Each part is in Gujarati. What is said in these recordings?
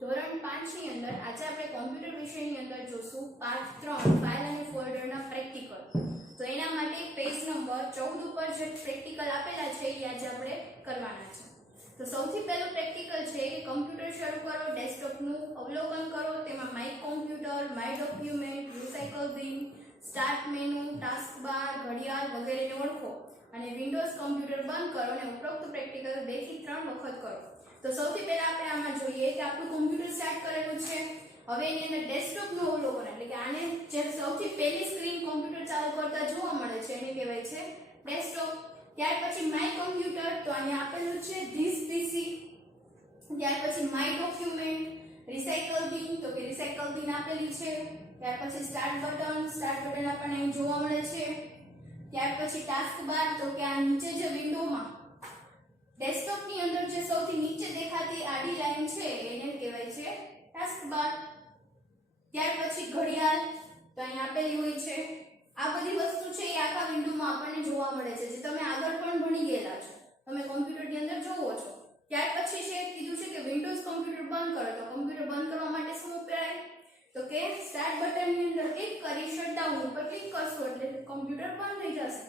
ધોરણ 5 ની અંદર આજે આપણે કોમ્પ્યુટર વિષયની અંદર જોશું પાર્ટ 3 ફાઇલ અને ફોલ્ડરના પ્રેક્ટિકલ. તો એના માટે પેજ નંબર 14 ઉપર જે પ્રેક્ટિકલ આપેલા છે એ આજે આપણે કરવાના છે. તો સૌથી પહેલું પ્રેક્ટિકલ છે કે કમ્પ્યુટર શરૂ કરો, ડેસ્કટોપનું અવલોકન કરો, તેમાં my computer, my document, recycle બિન, સ્ટાર્ટ મેનુ, ટાસ્ક બાર, ઘડિયાળ વગેરેને ઓળખો અને વિન્ડોઝ કોમ્પ્યુટર બંધ કરો અને ઉપરોક્ત પ્રેક્ટિકલ 2 થી 3 વખત કરો. તો સૌથી પહેલા આપણે આમાં જોઈએ કે આપણું કોમ્પ્યુટર સ્ટાર્ટ કરેલું છે. હવે એની અંદર ડેસ્કટોપનું અવલોકન એટલે કે આને જે સૌથી પહેલી સ્ક્રીન કોમ્પ્યુટર ચાલુ કરતા જોવા મળે છે એને કહેવાય છે ડેસ્કટોપ. ત્યાર પછી માય કોમ્પ્યુટર, તો અહીંયા આપેલું છે ધીસ પીસી. ત્યાર પછી માય ડોક્યુમેન્ટ, રિસાયકલ બિન, તો કે રિસાયકલ બિન આપેલી છે. ત્યાર પછી સ્ટાર્ટ બટન આપણને અહીં જોવા મળે છે. ત્યાર પછી ટાસ્ક બાર, તો કે આ નીચે જે વિન્ડોમાં ડેસ્કટોપની અંદર જે સૌથી નીચે દેખાતી આડી લાઈન છે એને કહેવાય છે ટાસ્ક બાર. ત્યાર પછી ઘડિયાળ, તો અહીં આપેલી હોય છે. આ બધી વસ્તુ છે એ આખા વિન્ડોમાં આપણને જોવા મળે છે, જે તમે આગળ પણ ભણી ગયેલા છો, તમે કોમ્પ્યુટરની અંદર જોવો છો. ત્યાર પછી છે કીધું છે કે વિન્ડોઝ કોમ્પ્યુટર બંધ કરો. તો કોમ્પ્યુટર બંધ કરવા માટે શું વપરાય? તો કે સ્ટાર્ટ બટનની અંદર ક્લિક કરી શટડાઉન ઉપર ક્લિક કરશો એટલે કોમ્પ્યુટર બંધ થઈ જશે.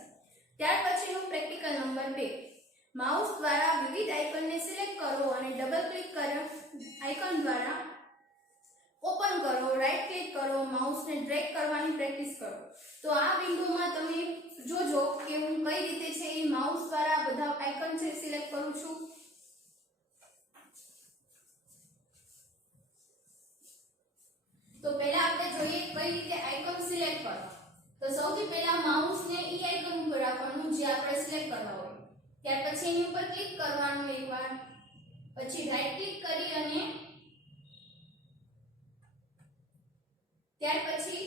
ત્યાર પછીનું પ્રેક્ટિકલ નંબર 2, માઉસ દ્વારા વિવિધ આઇકનને સિલેક્ટ કરો અને ડબલ ક્લિક કરો આઇકન દ્વારા ઓપન કરો, રાઈટ ક્લિક કરો, માઉસને ડ્રેગ કરવાની પ્રેક્ટિસ કરો. તો આ વિન્ડોમાં તમે જોજો કે હું કઈ રીતે છે એ માઉસ દ્વારા બધા આઇકન છે સિલેક્ટ કરું છું. તો પહેલા આપણે જોઈએ કઈ રીતે આઇકન સિલેક્ટ કરવા. તો સૌથી પહેલા માઉસને ઈ આઇકન ઉપર રાખવાનું જે આપણે સિલેક્ટ કરવા હોય. ત્યાર પછી એની ઉપર ક્લિક કરવાનું એકવાર, પછી રાઈટ ક્લિક કરી અને ત્યાર પછી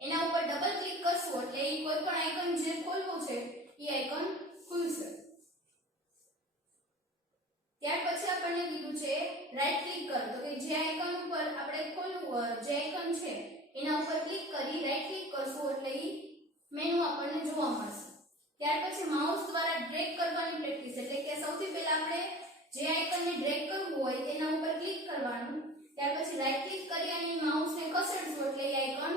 એના ઉપર ડબલ ક્લિક કરશો એટલે એ કોઈ પણ આઇકન જે ખોલવું છે એ આઇકન ખુલશે. ત્યાર પછી આપણને કીધું છે રાઈટ ક્લિક કરો, તો કે જે આઇકન ઉપર આપણે ખોલવું જે આઇકન છે એના ઉપર ક્લિક કરી રાઈટ ક્લિક કરશો એટલે એ મેનુ આપણને જોવા મળશે. ત્યાર પછી માઉસ દ્વારા ડ્રેગ કરવાની પ્રેક્ટિસ એટલે કે સૌથી પહેલા આપણે જે આઇકનને ડ્રેગ કરવું હોય તેના ઉપર ક્લિક કરવાનું. ત્યાર પછી રાઈટ ક્લિક કરી અને માઉસને ખસેડશો એટલે એ આઇકન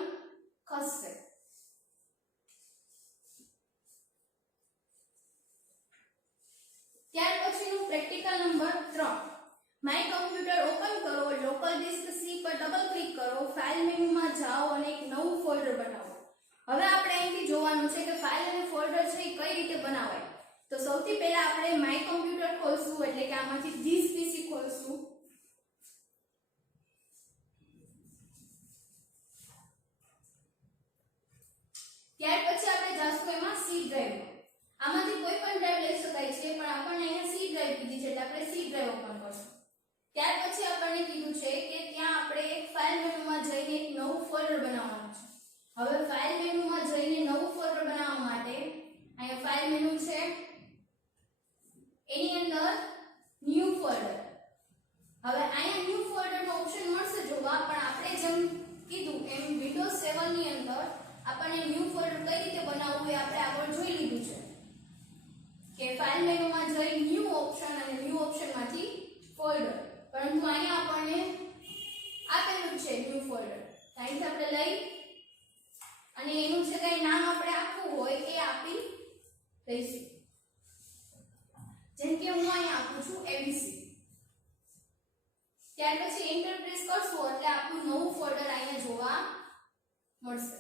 ખસશે. ત્યાર પછીનું practical number 3, my computer open કરો, લોકલ ડિસ્ક સી પર ડબલ ક્લિક કરો, ફાઇલ મેનુમાં જાઓ અને એક નવું ફોલ્ડર બનાવો. હવે આપણે અહીંથી જોવાનું છે કે ફાઇલ અને ફોલ્ડર છે એ કઈ રીતે બનાવાય. તો સૌથી પહેલા આપણે માય કોમ્પ્યુટર ખોલશું એટલે કે આમાંથી ધીસ પીસી ખોલશું. ત્યાર પછી આપણે જાશું એમાં સી ડ્રાઈવ. આમાંથી કોઈ પણ ડ્રાઈવ લઈ શકાય છે, પણ આપણને અહીંયા સી ડ્રાઈવ કીધી છે એટલે આપણે સી ડ્રાઈવ ઓપન કરશું. ત્યાર પછી આપણને કીધું છે કે ત્યાં આપણે એક ફાઇલ મેનુમાં જઈને એક નવું ફોલ્ડર બનાવવાનું છે. હવે ફાઇલ મેનુમાં જઈને નવું ફોલ્ડર બનાવવા માટે અહીંયા ફાઇલ મેનુ છે, એની અંદર ન્યૂ ફોલ્ડર. હવે અહીંયા ન્યૂ ફોલ્ડરનો ઓપ્શન મળશે જોવા, પણ આપણે જેમ કીધું એમ વિન્ડોઝ 7 ની અંદર આપણને ન્યૂ ફોલ્ડર કઈ રીતે બનાવવું એ આપણે આગળ જોઈ લીધું છે કે ફાઇલ મેનુમાં જઈ ન્યૂ ઓપ્શન અને ન્યૂ ઓપ્શનમાંથી ફોલ્ડર. પરંતુ અહીંયા આપણને આપેલું છે ન્યૂ ફોલ્ડર, અહીંથી આપણે લઈ અને એનું જે કઈ નામ આપણે આપવું હોય એ આપી દઈશું. જેમ કે હું અહીંયા આપું છું ABC. ત્યાર પછી એન્ટર પ્રેસ કરશો એટલે આપણું નવું ફોલ્ડર અહીંયા જોવા મળશે.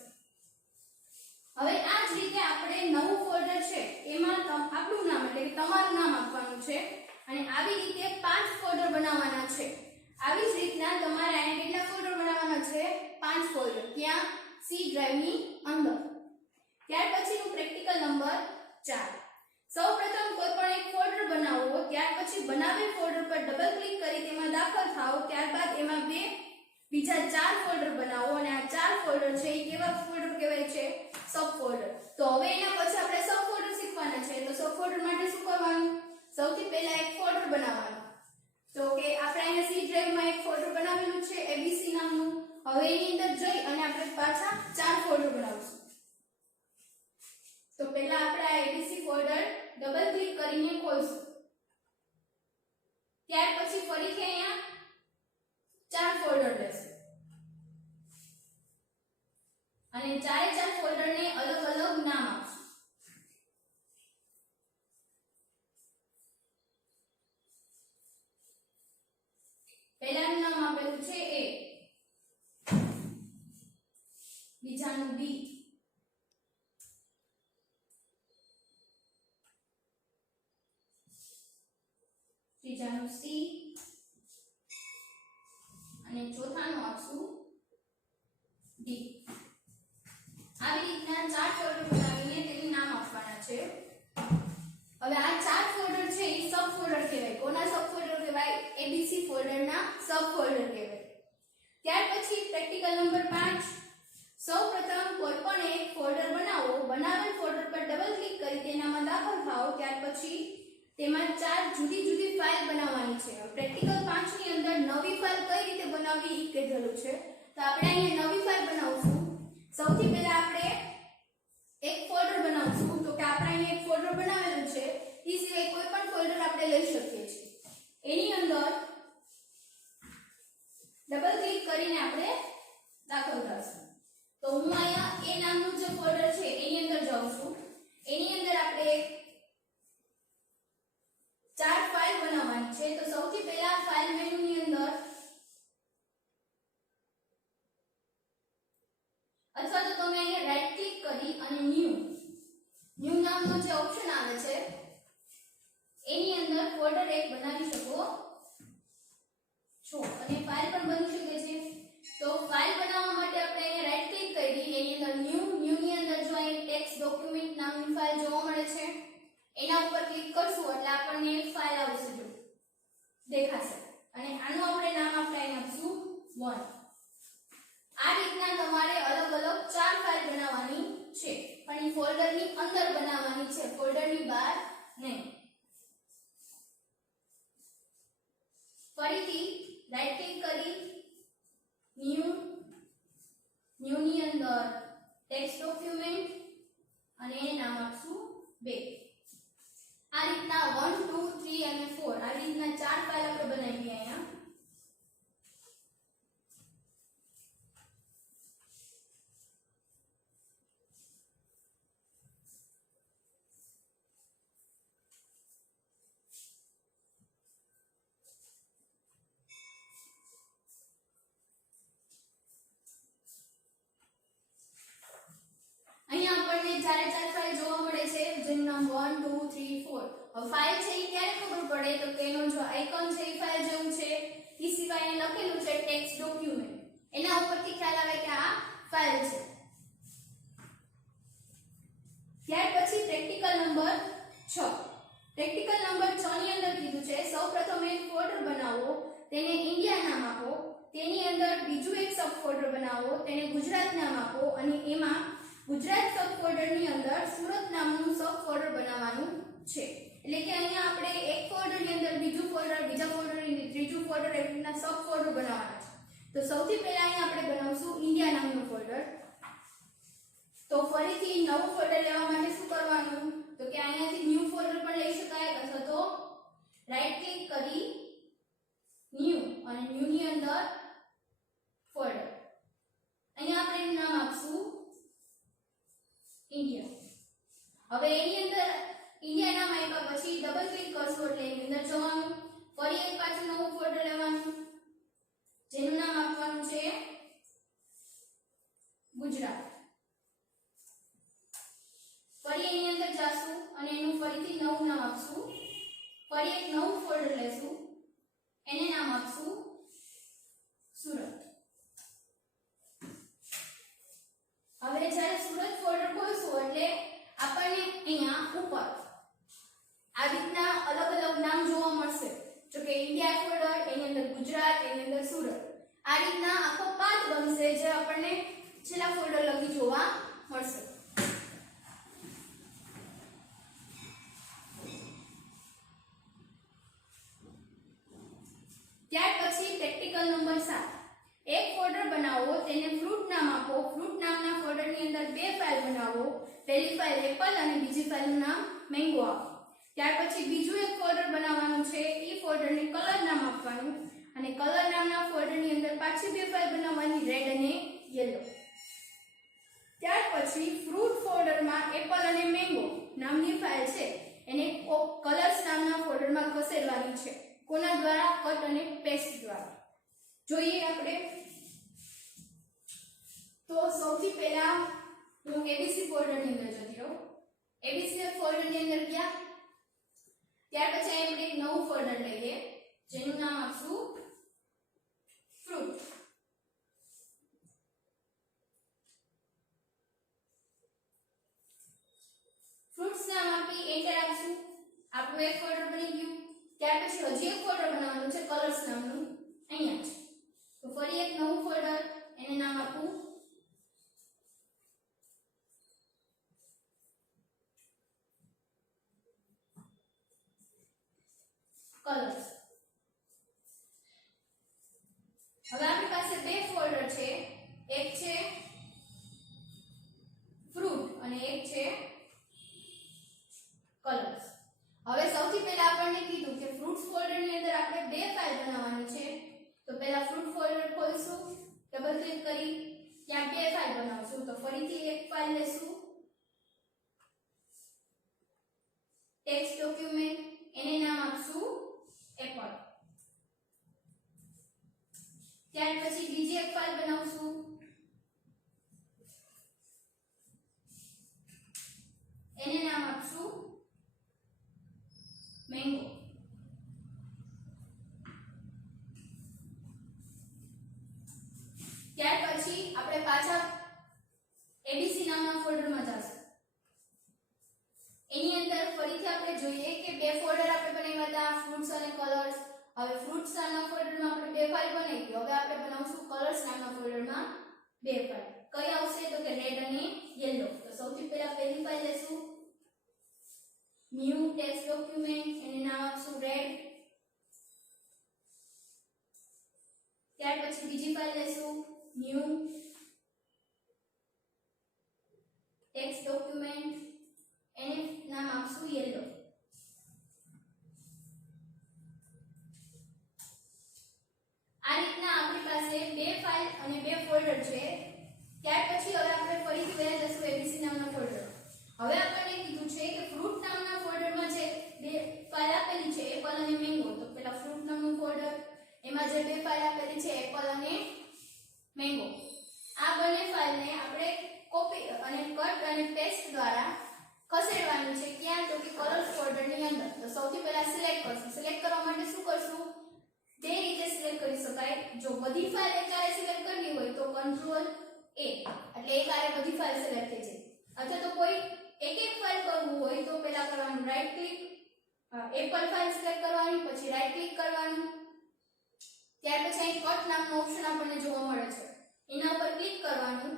હવે આ જ રીતે આપણે નવું ફોલ્ડર છે એમાં આપણું નામ એટલે કે તમારું નામ આપવાનું છે અને આવી રીતે 5 ફોલ્ડર બનાવવાના છે. આવી જ રીતના તમારે અહીંયા કેટલા ફોલ્ડર બનાવવાના છે? 5 ફોલ્ડર, ત્યાં સી ડ્રાઈવની અંદર. ત્યાર પછીનું પ્રેક્ટિકલ નંબર 4, સૌપ્રથમ કોઈ પણ એક ફોલ્ડર બનાવો, ત્યાર પછી બનાવેલ ફોલ્ડર પર ડબલ ક્લિક કરી તેમાં દાખલ થાઓ. ત્યારબાદ એમાં બીજા 4 ફોલ્ડર બનાવો અને આ 4 ફોલ્ડર છે એ કેવા ફોલ્ડર કહેવાય છે? સબ ફોલ્ડર. તો હવે એના પછી આપણે સબ ફોલ્ડર શીખવાના છે. તો સબ ફોલ્ડર માટે શું કરવાનું? સૌથી પહેલા એક ફોલ્ડર બનાવવાનું. તો કે આપણે અહીંયા સી ડ્રાઈવમાં એક ફોલ્ડર બનાવેલું છે ABC નામનું. હવે એની અંદર જઈ અને આપણે પાછા 4 ફોલ્ડર બનાવશું. તો પહેલા આપણે આ ABC ફોલ્ડર ડબલ ક્લિક કરીને ખોલશું. ત્યાર પછી ફરીથી અહીંયા 4 ફોલ્ડર લેશું અને ચારે 4 ફોલ્ડરને અલગ અલગ નામ આપશું. પહેલાનું નામ આપેલું છે A, બીજાનું B, ત્રીજાનું C અને ચોથાનું આપશું D. આવી રીતના 4 ફોલ્ડર બનાવીને તેને નામ આપવાના છે. હવે આ 4 ફોલ્ડર છે એ સબ ફોલ્ડર કહેવાય. કોના સબ ફોલ્ડર કહેવાય? ABC ફોલ્ડરના સબ ફોલ્ડર કહેવાય. ત્યાર પછી પ્રેક્ટિકલ નંબર 5. સૌપ્રથમ કોઈ પણ એક ફોલ્ડર બનાવો. બનાવેલ ફોલ્ડર પર ડબલ ક્લિક કરી તેનામાં દાખલ થાઓ. ત્યાર પછી તેમાં 4 જુદી જુદી ફાઇલ બનાવવાની છે. પ્રેક્ટિકલ 5 ની અંદર નવી ફાઇલ કઈ રીતે બનાવવી એ કહેલું છે. તો આપણે અહીંયા નવી ફાઇલ બનાવશું. સૌથી પહેલા આપણે એક ફોલ્ડર બનાવશું. તો કે આપણે અહીંયા એક ફોલ્ડર બનાવેલું છે. એ સિવાય કોઈ પણ ફોલ્ડર આપણે લઈ શકીએ છીએ. એની અંદર ડબલ ક્લિક કરીને આપણે દાખલ કરશું. તો હું અહીંયા એ નામનું જે ફોલ્ડર છે એની અંદર જાઉં છું. એની અંદર આપણે 4 ફાઇલ બનાવવાની છે. તો સૌથી પહેલા ફાઇલ મેનુની અંદર અથવા તો તમે અહીંયા રાઈટ ક્લિક કરી અને ન્યૂ નામનો જે ઓપ્શન આવે છે એની અંદર ફોલ્ડર એક બનાવી શકો છો અને ફાઇલ પણ બની શકે છે. તો ફાઇલ બનાવવા માટે આપણે અહીંયા રાઈટ ક્લિક કરી એની અંદર ન્યૂ ની અંદર જો અહીં ટેક્સ્ટ ડોક્યુમેન્ટ નામની ફાઇલ જોવા મળે છે એના ઉપર ક્લિક કરશું એટલે આપણને એક ફાઇલ આવશે, જો દેખાશે. અને આનું આપણે નામ અહીં આપશું 1. આ રીતના તમારે અલગ અલગ 4 ફાઇલ બનાવવાની છે, પણ એ ફોલ્ડરની અંદર બનાવવાની છે, ફોલ્ડરની બહાર નહીં. ફરીથી રાઈટ ક્લિક કરી ન્યૂ ની અંદર ટેક્સ્ટ ડોક્યુમેન્ટ અને એને નામ આપશું 2. આ રીતના 1 2 3 અને 4 આ રીતના 4 ફાઇલ આપણે બનાવી અહીંયા. અહીંયા આપણને 4 ફાઇલ જોવા મળે છે જેનું નામ 1 2 3 4. હવે ફાઇલ છે એ ક્યારે ખબર પડે તો કે એનો જો આઇકોન છે એ ફાઇલ જેવું છે. એ સિવાય અહીં લખેલું છે ટેક્સ્ટ ડોક્યુમેન્ટ, એના ઉપરથી ખ્યાલ આવે કે આ ફાઇલ છે. ત્યાર પછી પ્રેક્ટિકલ નંબર 6. પ્રેક્ટિકલ નંબર 6 ની અંદર કીધું છે સૌપ્રથમ એક ફોલ્ડર બનાવો, તેને ઇન્ડિયા નામ આપો. તેની અંદર બીજું એક સબ ફોલ્ડર બનાવો, તેને ગુજરાત નામ આપો અને એમાં ગુજરાત સબ ફોલ્ડરની અંદર સુરત નામનું સબ ફોલ્ડર બનાવવાનું છે. એટલે કે અહીંયા આપણે એક ફોલ્ડરની અંદર બીજું ફોલ્ડર, બીજા ફોલ્ડરની અંદર ત્રીજું ફોલ્ડર, એવી રીતના સબ ફોલ્ડર બનાવવાના છે. તો સૌથી પહેલા અહીંયા આપણે બનાવશું ઇન્ડિયા નામનું ફોલ્ડર. તો ફરીથી નવું ફોલ્ડર લેવા માટે શું કરવાનું તો કે અહીંયાથી ન્યૂ ફોલ્ડર પણ લઈ શકાય અથવા તો રાઈટ ક્લિક કરી ન્યૂ અને ન્યૂ ની અંદર ફોલ્ડર. અહીંયા આપણે એનું નામ આપશું ઇન્ડિયા. હવે એની અંદર ઇન્ડિયા નામ આપ્યા પછી ડબલ ક્લિક કરશો એટલે એની અંદર જવાનું. ફરી એક પાછું નવું ફોલ્ડર લેવાનું જેનું નામ આપવાનું છે ગુજરાત. ફરી એની અંદર જાશું અને એનું ફરીથી નવું નામ આપશું. ફરી એક નવું ફોલ્ડર લેશું, એને નામ આપશું સુરત. હવે જ્યારે સુરત ફોલ્ડર ખોલશું એટલે આપણને અહીંયા ઉપર આ રીતના અલગ અલગ નામ જોવા મળશે. જો કે ઇન્ડિયા ફોલ્ડર, એની અંદર ગુજરાત, એની અંદર સુરત, આ રીતના આખો પાથ બનશે જે આપણને છેલ્લા ફોલ્ડર લગી જોવા મળશે. ત્યાર પછી પ્રેક્ટિકલ નંબર 7. એક ફોલ્ડર બનાવો, તેને ફ્રૂટ નામ આપો. ફ્રૂટ નામના ફોલ્ડરની અંદર 2 ફાઇલ બનાવો. પહેલી ફાઇલ એપલ અને બીજી ફાઇલનું નામ મેંગો આપો. ત્યાર પછી બીજું એક ફોલ્ડર બનાવવાનું છે, એ ફોલ્ડરને કલર નામ આપવાનું અને કલર નામના ફોલ્ડરની અંદર પાછી બે ફાઇલ બનાવવાની, રેડ અને યલો. ત્યાર પછી ફ્રૂટ ફોલ્ડરમાં એપલ અને મેંગો નામની ફાઇલ છે એને કલર્સ નામના ફોલ્ડરમાં ખસેડવાની છે. કોના દ્વારા? કટ અને પેસ્ટ દ્વારા. જોઈએ આપણે તો સૌથી પહેલા હું એબીસી ફોલ્ડરની અંદર જતી રહું. એબીસી ફોલ્ડરની અંદર ગયા, ત્યાર પછી આપણે એક નવું ફોલ્ડર લઈએ જેનું નામ આપશું ફ્રૂટ. ફ્રૂટ્સ નામ આપી એન્ટર આપશું. આપણું એક ફોલ્ડર બની ગયું. ત્યાર પછી હજી એક ફોલ્ડર બનાવવાનું છે કલર્સ નામનું, અહીંયા છે. તો ફરી એક નવું ફોલ્ડર, એને નામ આપું કલર્સ. હવે આપણી પાસે બે ફોલ્ડર છે, એક છે ફ્રૂટ અને એક છે કલર્સ. હવે સૌથી પહેલા આપણને કીધું કે ફ્રૂટ્સ ફોલ્ડરની અંદર આપણે બે ફાઇલ બનાવવાની છે. તો પહેલા ફ્રૂટ ફોલ્ડર ખોલશું, ડબલ ક્લિક કરી ત્યાં બે ફાઇલ બનાવશું. તો ફરીથી એક ફાઇલ લેશું, ટેક્સ્ટ ડોક્યુમેન્ટ, એને નામ આપશું એપલ. ત્યાર પછી બીજી એક ફાઇલ બનાવશું, એને નામ આપશું મેંગો. ત્યાર પછી આપણે પાછા એબીસી નામના ફોલ્ડરમાં જશું. એની અંદર ફરીથી આપણે જોઈએ કે બે ફોલ્ડર આપણે બનાવ્યા હતા, ફ્રૂટ્સ અને કલર્સ. હવે ફ્રૂટ્સ નામના ફોલ્ડરમાં આપણે બે ફાઇલ બનાવી. હવે આપણે બનાવશું કલર્સ નામના ફોલ્ડરમાં બે ફાઇલ. કઈ આવશે? તો કે રેડ અને યલો. તો સૌથી પહેલા પહેલી ફાઇલ લેશું, ન્યૂ ટેક્સ્ટ ડોક્યુમેન્ટ, એને નામ આપશું રેડ. ત્યાર પછી બીજી ફાઇલ લેશું, ન્યૂ ટેક્સ્ટ ડોક્યુમેન્ટ, એને નામ આપશું યલો. આ રીતના આપણી પાસે બે ફાઇલ અને બે ફોલ્ડર છે. ત્યાર પછી હવે આપણે ફરીથી વયા જશું એબીસી નામના ફોલ્ડર. હવે આપણને કીધું છે કે ફ્રૂટ નામના ફોલ્ડરમાં જે બે ફાઇલ આપેલી છે એપલ અને મેંગો. તો પહેલા ફ્રૂટ નામનું ફોલ્ડર, એમાં જે બે ફાઇલ આપેલી છે એપલ અને મેંગો, આ બંને ફાઇલને આપણે કોપી અને કટ અને પેસ્ટ દ્વારા ખસેડવાની છે. ક્યાં? તો કે કલર્સ ફોલ્ડરની અંદર. તો સૌથી પહેલા સિલેક્ટ કરશું. સિલેક્ટ કરવા માટે શું કરશું? બે રીતે સિલેક્ટ કરી શકાય. જો બધી ફાઇલ એકસાથે સિલેક્ટ કરવી હોય તો કંટ્રોલ A, એટલે એકસાથે બધી ફાઇલ સિલેક્ટ થઈ જાય. અથવા તો કોઈ એક એક ફાઇલ કરવું હોય તો પહેલા કરવાનું right click, Apple file select કરવાની, પછી રાઈટ ક્લિક કરવાનું. ત્યાર પછી અહીં કટ નામનો ઓપ્શન આપણને જોવા મળે છે, એના ઉપર ક્લિક કરવાનું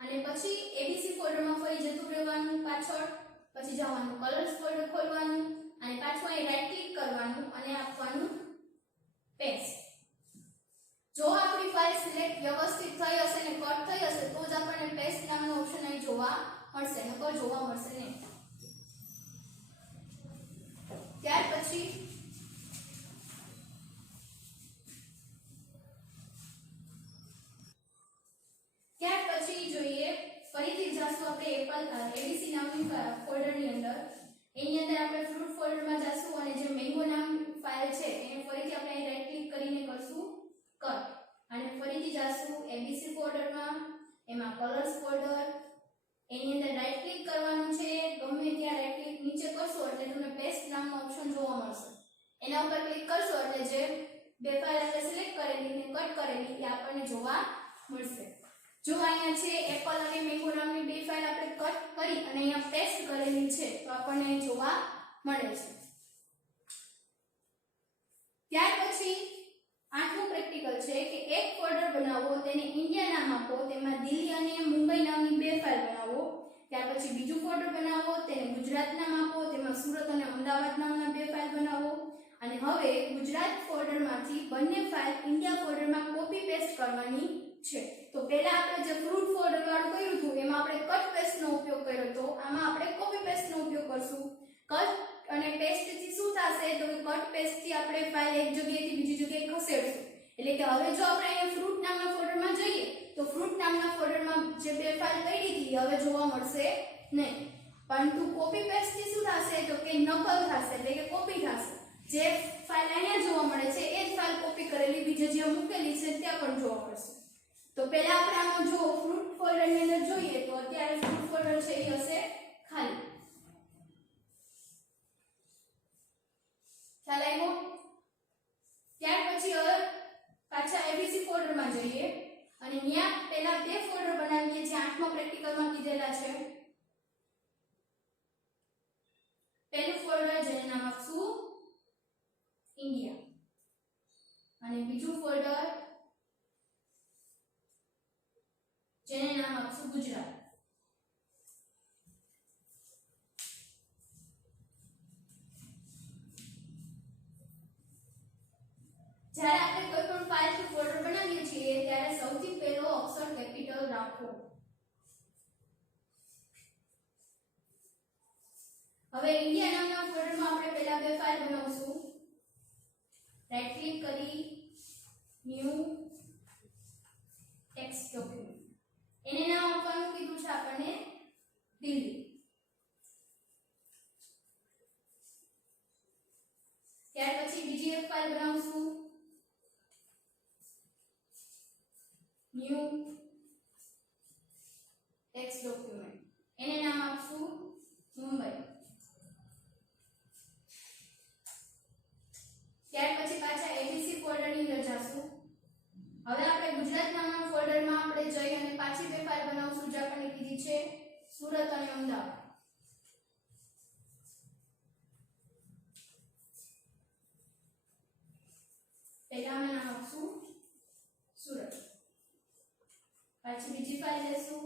અને પછી એબીસી ફોલ્ડરમાં ફરી જતું રહેવાનું પાછળ. પછી જવાનું કલર્સ ફોલ્ડર ખોલવાનું અને પાછું અહીં રાઈટ ક્લિક કરવાનું અને આપવાનું પેસ્ટ. જો આપણી ફાઇલ સિલેક્ટ વ્યવસ્થિત થઈ હશે ને કટ થઈ હશે તો જ આપણને પેસ્ટ નામનો ઓપ્શન અહીં જોવા મળશે, નકર જોવા મળશે નહીં. ત્યાર પછી જોઈએ ફરીથી જશું આપણે એબીસી નામની ફોલ્ડરની અંદર. એની અંદર આપણે ફ્રૂટ ફોલ્ડરમાં જશું અને જે મેંગો નામ ફાઇલ છે એને ફરીથી આપણે અહીં રાઈટ ક્લિક કરીને કરશું કટ અને ફરીથી જશું એબીસી ફોલ્ડરમાં, એમાં કલર્સ ફોલ્ડર, એની અંદર રાઈટ ક્લિક કરવાનું છે. ગમે ત્યાં રાઈટ ક્લિક નીચે કરશો એટલે તમને પેસ્ટ નામનો ઓપ્શન જોવા મળશે. એના ઉપર ક્લિક કરશો એટલે જે બે ફાઇલ આપણે સિલેક્ટ કરેલી ને કટ કરેલી એ આપણને જોવા મળશે. જો અહીંયા છે એપલ અને મેંગો નામની બે ફાઇલ આપણે કટ કરી અને અહીંયા પેસ્ટ કરેલી છે તો આપણને જોવા મળે છે. ત્યાર પછી આઠમું પ્રેક્ટિકલ છે કે એક ફોલ્ડર બનાવો, તેને ઇન્ડિયા નામ આપો, તેમાં દિલ્હી અને મુંબઈ નામની બે ફાઇલ બનાવો. ત્યાર પછી બીજું ફોલ્ડર બનાવો, તેને ગુજરાત નામ આપો, તેમાં સુરત અને અમદાવાદ નામના બે ફાઇલ બનાવો. અને હવે ગુજરાત ફોલ્ડરમાંથી બંને ફાઇલ ઇન્ડિયા ફોલ્ડરમાં કોપી પેસ્ટ કરવાની છે. તો પહેલા આપણે જે ફ્રૂટ ફોલ્ડર વાળું કર્યું હતું એમાં આપણે કટ પેસ્ટનો ઉપયોગ કર્યો હતો, આમાં આપણે કોપી પેસ્ટનો ઉપયોગ કરશું. કટ અને પેસ્ટ થી શું થશે તો કટ પેસ્ટ થી આપણે ફાઇલ એક જગ્યાએથી બીજી જગ્યાએ ખસેડશું. કે હવે જો આપણે અહીંયા ફ્રૂટ નામના ફોલ્ડરમાં જઈએ તો ફ્રૂટ નામના ફોલ્ડરમાં જે બે ફાઇલ પડી હતી હવે જોવા મળશે નહીં, પરંતુ કોપી પેસ્ટ થી શું થશે તો કે નકલ થશે, એટલે કે કોપી થશે. જે ફાઇલ અહીંયા જોવા મળે છે એ જ ફાઇલ કોપી કરેલી બીજે જ્યાં મૂકેલી છે ત્યાં પણ જોવા મળશે. તો પહેલા આપણે આમાં જો ફ્રૂટ ફોલ્ડરની અંદર જોઈએ તો અત્યારે ફ્રૂટ ફોલ્ડર છે એ હશે ખાલી. ખ્યાલ આવ્યો? ત્યાર પછી હવે પાછા એબીસી ફોલ્ડરમાં જઈએ અને ત્યાં પહેલા બે ફોલ્ડર બનાવીએ જે 8મા પ્રેક્ટિકલમાં કીધેલા છે. પહેલું ફોલ્ડર જેનું નામ આપશું ઇન્ડિયા અને બીજું ફોલ્ડર જેને નામ આપશું ગુજરાત. જ્યારે આપણે કોઈ પણ ફાઇલ કે ફોલ્ડર બનાવીએ છીએ ત્યારે સૌથી પહેલો અક્ષર કેપિટલ રાખો. હવે ઇન્ડિયા નામના ફોલ્ડરમાં આપણે પહેલા બે ફાઇલ બનાવશું. રાઈટ ક્લિક કરી ન્યૂ ટેક્સ્ટ ડોક્યુમેન્ટ, એને નામ આપવાનું કીધું છે આપણને દિલ્હી. ત્યાર પછી બીજી એક ફાઇલ બનાવશું ન્યૂ ટેક્સ્ટ ડોક્યુમેન્ટ, એને નામ આપશું મુંબઈ. ત્યાર પછી પાછા એબીસી ફોલ્ડરની અંદર જશું. હવે આપણે ગુજરાત નામના ફોલ્ડરમાં આપણે જઈ અને પાછી બે ફાઇલ બનાવશું જે આપણને કીધી છે સુરત અને અમદાવાદ. પહેલામાં નામ આપશું સુરત. પાછી બીજી ફાઇલ લેશું,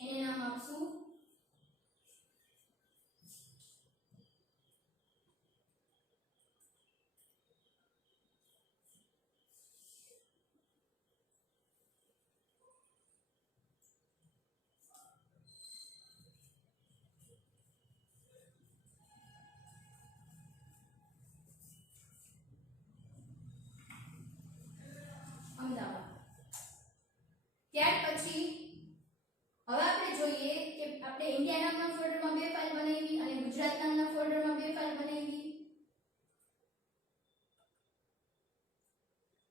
એને નામ આપશું અમદાવાદ. ત્યાર પછી હવે આપણે જોઈએ કે આપણે ઇન્ડિયા નામના ફોલ્ડરમાં બે ફાઇલ બનાવી અને ગુજરાત નામના ફોલ્ડરમાં બે ફાઇલ બનાવી.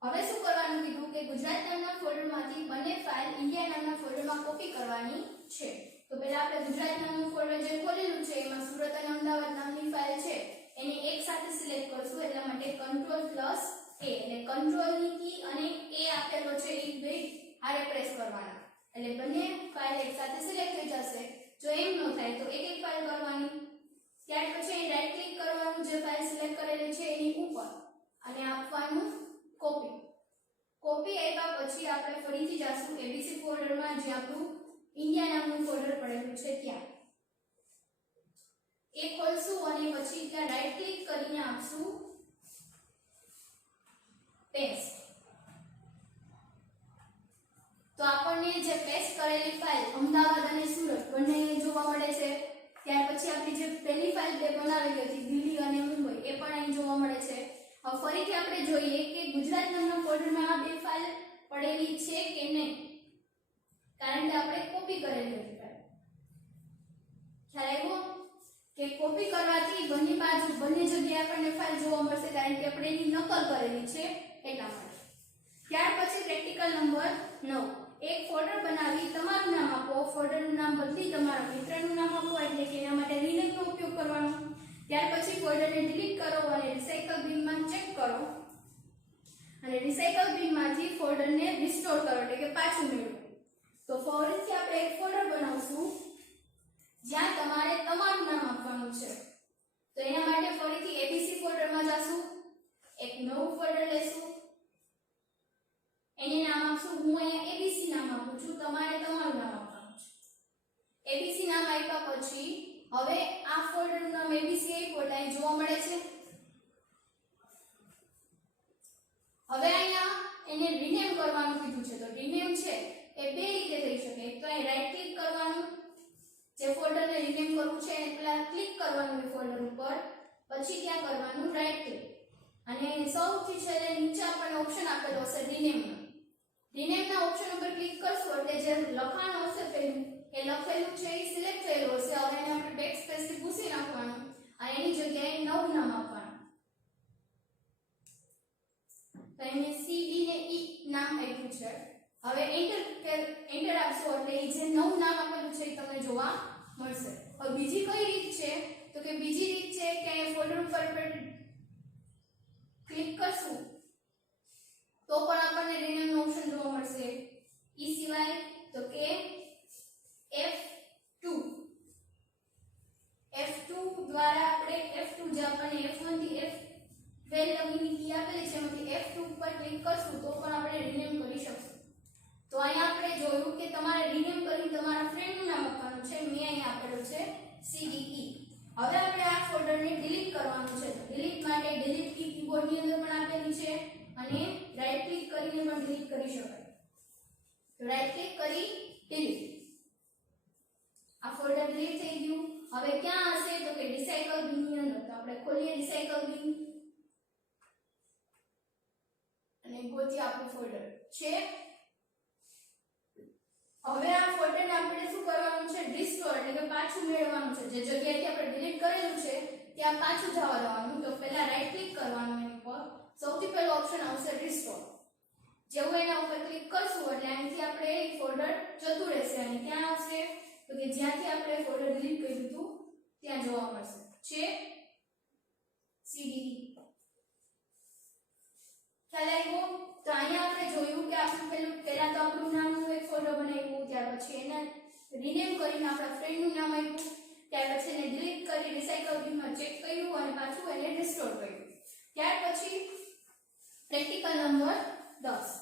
હવે શું કરવાનું કીધું કે ગુજરાત નામના ફોલ્ડરમાંથી બંને ફાઇલ ઇન્ડિયા નામના ફોલ્ડરમાં કોપી કરવાની છે. તો પહેલા આપણે ગુજરાત નામનું ફોલ્ડર જે ખોલેલું છે એમાં સુરત અને અમદાવાદ નામની ફાઇલ છે એને એક સાથે સિલેક્ટ કરશું. એટલા માટે Ctrl+A એટલે કંટ્રોલ ની કી અને A આપેલો છે એ બે હારે પ્રેસ કરવાના એટલે બંને ફાઇલ એક સાથે સિલેક્ટ થઈ જશે. જો એમ ન થાય તો એક એક ફાઇલ કરવાની. ત્યાર પછી અહીં રાઈટ ક્લિક કરવાનું જે ફાઇલ સિલેક્ટ કરેલી છે એની ઉપર અને આપવાનું કોપી. કોપી આપ્યા પછી આપણે ફરીથી જશું એબીસી ફોલ્ડરમાં જે આપણું ઇન્ડિયા નામનું ફોલ્ડર પડેલું છે ત્યાં. એ ખોલશું અને પછી ત્યાં રાઈટ ક્લિક કરીને આપશું પેસ્ટ. તો આપણને જે પેસ્ટ કરેલી ફાઇલ અમદાવાદ અને સુરત બંને જોવા મળે છે. ત્યાર પછી આપણી જે પહેલી ફાઇલ બે બનાવેલી હતી દિલ્હી અને મુંબઈ એ પણ અહીં જોવા મળે છે. હવે ફરીથી આપણે જોઈએ કે ગુજરાત નામના ફોલ્ડરમાં આ બે ફાઇલ પડેલી છે કે નહીં, કારણ કે આપણે કોપી કરેલી હતી ફાઇલ. ખ્યાલ આવ્યો કે કોપી કરવાથી બંને બાજુ બંને જગ્યાએ આપણને ફાઇલ જોવા મળશે કારણ કે આપણે એની નકલ કરેલી છે એટલા માટે. ત્યાર પછી પ્રેક્ટિકલ નંબર 9 એક ફોલ્ડર બનાવી તમારું નામ આપો. ફોલ્ડરનું નામ બદલી તમારા મિત્રનું નામ આપો એટલે કે એના માટે રિનેમનો ઉપયોગ કરવાનો. ત્યાર પછી ફોલ્ડરને ડિલીટ કરો અને રિસાયકલ બિનમાં ચેક કરો અને રિસાયકલ બિનમાંથી ફોલ્ડરને રિસ્ટોર કરો એટલે કે પાછું મેળવો. તો ફરીથી આપણે એક ફોલ્ડર બનાવશું જ્યાં તમારે તમારું નામ આપવાનું છે. તો એના માટે ફરીથી એબીસી ફોલ્ડરમાં જશું, એક નવું ફોલ્ડર લેશું, એને નામ આપશું હું અહીંયા એબીસી નામ આપું છું, તમારે તમારું નામ આપવાનું છે. એબીસી નામ આપ્યા પછી હવે આ ફોલ્ડરનું નામ એબીસી આપ્યું એટલે જોવા મળે છે. હવે અહીંયા એને રીનેમ કરવાનું કીધું છે. તો રીનેમ છે એ બે રીતે થઈ શકે. એક તો અહીં રાઈટ ક્લિક કરવાનું, જે ફોલ્ડરને રીનેમ કરવું છે એને પહેલા ક્લિક કરવાનું એ ફોલ્ડર ઉપર, પછી ત્યાં કરવાનું રાઈટ ક્લિક અને સૌથી છેલ્લે નીચે આપણને ઓપ્શન આપેલો હશે રિનેમનો. રિનેમના ઓપ્શન ઉપર ક્લિક કરશો એટલે જે લખાણ હશે પેલું એ લખેલું છે એ સિલેક્ટ થયેલું હશે. હવે એને આપણે બેક સ્પેસ થી ભૂસી નાખવાનું અને એની જગ્યાએ નવું નામ આપવાનું. તો અહીંયા CD ને E નામ આપ્યું છે. હવે એન્ટર આપશો એટલે એ જે નવું નામ આપેલું છે એ તમને જોવા મળશે. હવે બીજી કઈ રીત છે તો કે બીજી રીત છે કે અહીંયા ફોલ્ડર ઉપર ક્લિક કરશું તો પણ આપણને રિનેમ નો ઓપ્શન જોવા મળશે. ઈ સિવાય તો કે F2 દ્વારા આપણે F2 જે આપણને F1 થી F12 લગીની કી આપેલી છે એમાંથી F2 ઉપર ક્લિક કરશું તો પણ આપણે રિનેમ કરી શકશું. તો અહીંયા આપણે જોયું કે તમારે રિનેમ કરી તમારા ફ્રેન્ડનું નામ આપવાનું છે. મેં અહીંયા આપેલું છે CDE. હવે આપણે આ ફોલ્ડરને ડિલીટ કરવાનું છે. ડિલીટ માટે ડિલીટ કી કીબોર્ડની અંદર પણ આપેલી છે અને રાઈટ ક્લિક કરીને પણ ડિલીટ કરી શકાય. તો રાઈટ ક્લિક કરી ડિલીટ. આ ફોલ્ડર ડિલીટ થઈ ગયું. હવે ક્યાં હશે તો કે રિસાયકલ બિન ની અંદર. તો આપણે ખોલીએ રિસાયકલ બિન અને ગોતીએ આપણું ફોલ્ડર છે. હવે આ ફોલ્ડરને આપણે શું કરવાનું છે રિસ્ટોર એટલે કે પાછું મેળવવાનું છે. જે જગ્યાએથી આપણે ડિલીટ કરેલું છે ત્યાં પાછું જવા દેવાનું. તો પહેલા રાઈટ ક્લિક કરવાનું એની પર. સૌથી પહેલો ઓપ્શન આવશે રિસ્ટોર. જેવું એના ઉપર ક્લિક કરશું એટલે અહીંથી આપણે ફોલ્ડર જતું રહેશે અને ક્યાં આવશે તો કે જ્યાંથી આપણે ફોલ્ડર ડિલીટ કર્યું હતું ત્યાં જોવા મળશે છે CDE. ખ્યાલ આવ્યો? તો અહીંયા આપણે જોયું કે આપણે પહેલા તો આપણું નામનું એક ફોલ્ડર બનાવ્યું, ત્યાર પછી એને રિનેમ કરીને આપણા ફ્રેન્ડનું નામ આપ્યું, ત્યાર પછી એને ડિલીટ કરી રિસાયકલ બિનમાં ચેક કર્યું અને પાછું એને રિસ્ટોર કર્યું. ત્યાર પછી પ્રેક્ટિકલ નંબર 10.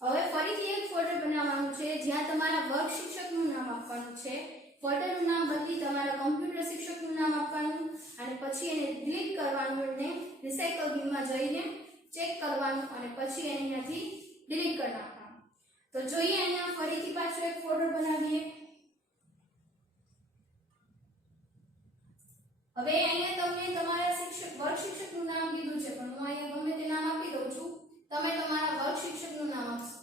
હવે ફરીથી એક ફોલ્ડર બનાવવાનું છે જ્યાં તમારા વર્ગ શિક્ષકનું નામ આપવાનું છે. ફોલ્ડરનું નામ બદલી તમારા કમ્પ્યુટર શિક્ષકનું નામ આપવાનું અને પછી એને ડિલીટ કરવાનું અને રિસાયકલ બિનમાં જઈને ચેક કરવાનું અને પછી એને અહીંયાથી ડિલીટ કરી નાખવાનું. તો જોઈએ અહીંયા ફરીથી પાછું એક ફોલ્ડર બનાવીએ. હવે અહીંયા તમને તમારા વર્ગ શિક્ષકનું નામ કીધું છે પણ હું અહીંયા ગમે તે નામ આપી દઉં છું. તમે તમારા વર્ગ શિક્ષકનું નામ આપશો.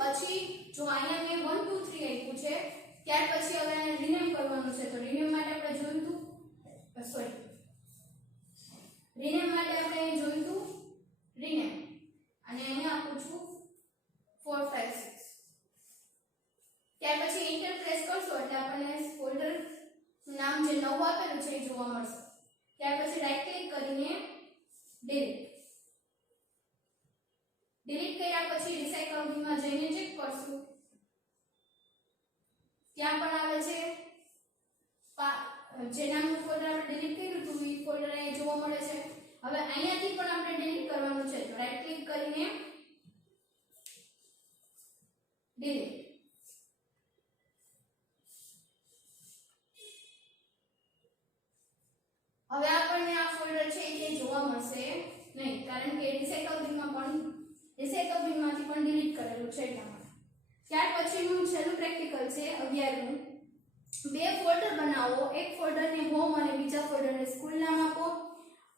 પછી જો અહીંયા મેં 1 2 3 આપ્યું છે ત્યાર પછી હવે એને રિનેમ કરવાનું છે. તો રિનેમ માટે આપણે જોયું હતું રિનેમ માટે આપણે જોયું હતું રિનેમ અને અહીંયા આપું છું 4 5 6. ત્યાર પછી એન્ટર પ્રેસ કરશો એટલે આપણને ફોલ્ડર નામ જે નવું આપેલું છે એ જોવા મળશે. ત્યાર પછી રાઈટ ક્લિક કરીને ડિલીટ. ડિલીટ કર્યા પછી રિસાયકલ બિનમાં જઈને ચેક કરશું. ત્યાં પણ આવે છે જે નામનું ફોલ્ડર આપણે ડિલીટ કર્યું હતું એ ફોલ્ડર અહીંયા જોવા મળે છે. હવે અહીંયાથી પણ આપણે ડિલીટ કરવાનું છે. તો રાઈટ ક્લિક કરીને ડિલીટ. હવે આપણને આ ફોલ્ડર છે એ જોવા મળશે નહીં કારણ કે રિસાયકલ બિનમાંથી પણ ડિલીટ કરેલું છે એટલા માટે. ત્યાર પછીનું છેલ્લું પ્રેક્ટિકલ છે 11મું. બે ફોલ્ડર બનાવો. એક ફોલ્ડરને હોમ અને બીજા ફોલ્ડરને સ્કૂલ નામ આપો.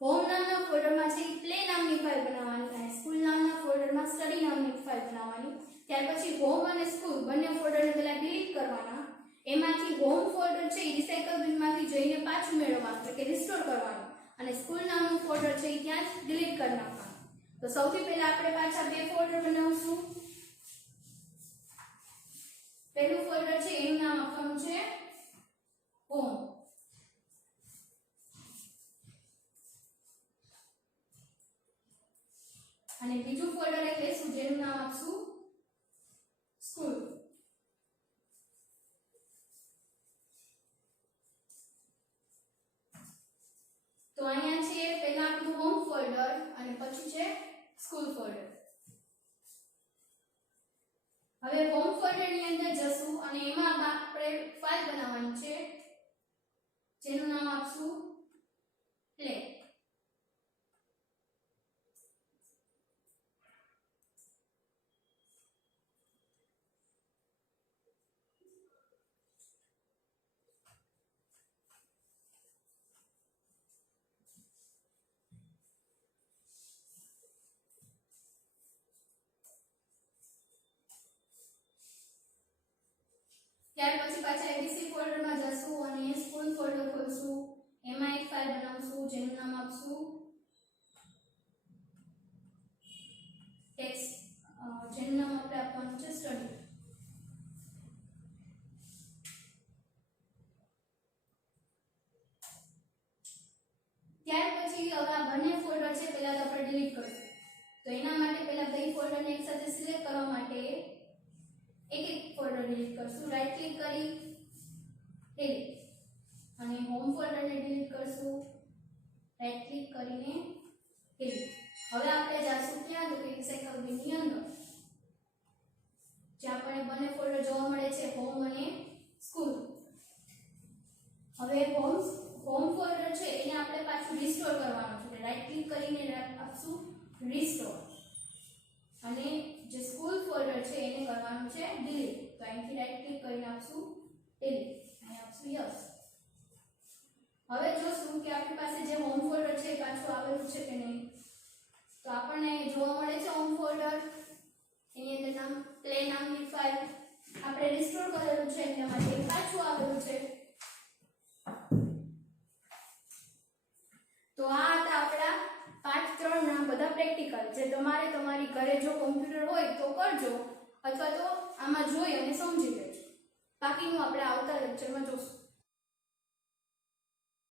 હોમ નામના ફોલ્ડરમાં છે પ્લે નામની ફાઇલ બનાવવાની અને સ્કૂલ નામના ફોલ્ડરમાં સ્ટડી નામની ફાઇલ બનાવવાની. ત્યાર પછી હોમ અને સ્કૂલ બંને ફોલ્ડરને પહેલા ડિલીટ કરવાના. એમાંથી હોમ ફોલ્ડર છે એ રિસાયકલ બિનમાંથી જઈને પાછું મેળવવાનું એટલે કે રિસ્ટોર કરવાનું અને સ્કૂલ નામનું ફોલ્ડર છે એ ત્યાં જ ડિલીટ કરી નાખવાનું. તો સૌથી પહેલા આપણે પાછા બે ફોલ્ડર બનાવશું. પહેલું ફોલ્ડર છે એનું નામ આપવાનું છે હોમ અને બીજું ફોલ્ડર એક લેશું જેનું નામ આપશું સ્કૂલ. તો અહીંયા છે પહેલા આપણું હોમ ફોલ્ડર અને પછી છે સ્કૂલ ફોલ્ડર. હવે હોમ ફોલ્ડર ની અંદર જશું અને એમાં આપણે ફાઇલ બનાવવાની છે જેનું નામ આપશું પ્લે. ત્યાર પછી પાછા એબીસી ફોલ્ડરમાં જશું અને સ્કૂલ ફોલ્ડર ખોલશું, એમાં એક ફાઇલ બનાવશું જેનું નામ આપશું ટેક્સ્ટ, જેનું નામ આપણે આપવાનું છે સ્ટડી. ત્યાર પછી હવે આ બંને ફોલ્ડર છે પહેલા તો આપણે ડિલીટ કરશું. તો એના માટે પહેલા બે ફોલ્ડરને એકસાથે સિલેક્ટ કરવા માટે એક એક ફોલ્ડર ડિલીટ કરશું. રાઈટ ક્લિક કરી ડિલીટ, અને હોમ ફોલ્ડરને ડિલીટ કરશું. રાઈટ ક્લિક કરીને ડિલીટ. હવે આપણે જાશું ક્યાં તો કે એક્સેકબની અંદર, જ્યાં આપણને બંને ફોલ્ડર જોવા મળે છે હોમ અને સ્કૂલ. હવે હોમ ફોલ્ડર છે એને આપણે પાછું રિસ્ટોર કરવાનું છે. રાઈટ ક્લિક કરીને આપશું રિસ્ટોર, અને જે સ્કૂલ ફોલ્ડર છે એને કરવાનું છે ડિલીટ. તો અહીંથી રાઈટ ક્લિક કરીને આપશું ડિલીટ, અહીં આપશું યસ. હવે જોશું કે આપણી પાસે જે હોમ ફોલ્ડર છે પાછું આવેલું છે કે નહીં. તો આપણને જોવા મળે છે હોમ ફોલ્ડર, એની અંદર નામ પ્લે નામની ફાઇલ આપણે રિસ્ટોર કરેલું છે એટલા માટે પાછું આવેલું છે. તો આ હતા આપણા પાઠ 3 ના બધા પ્રેક્ટિકલ, જે તમારે તમારી ઘરે જો કોમ્પ્યુટર હોય તો કરજો, અથવા તો આમાં જોઈ અને સમજી લેજો. બાકીનું આપણે આવતા લેક્ચરમાં જોશું.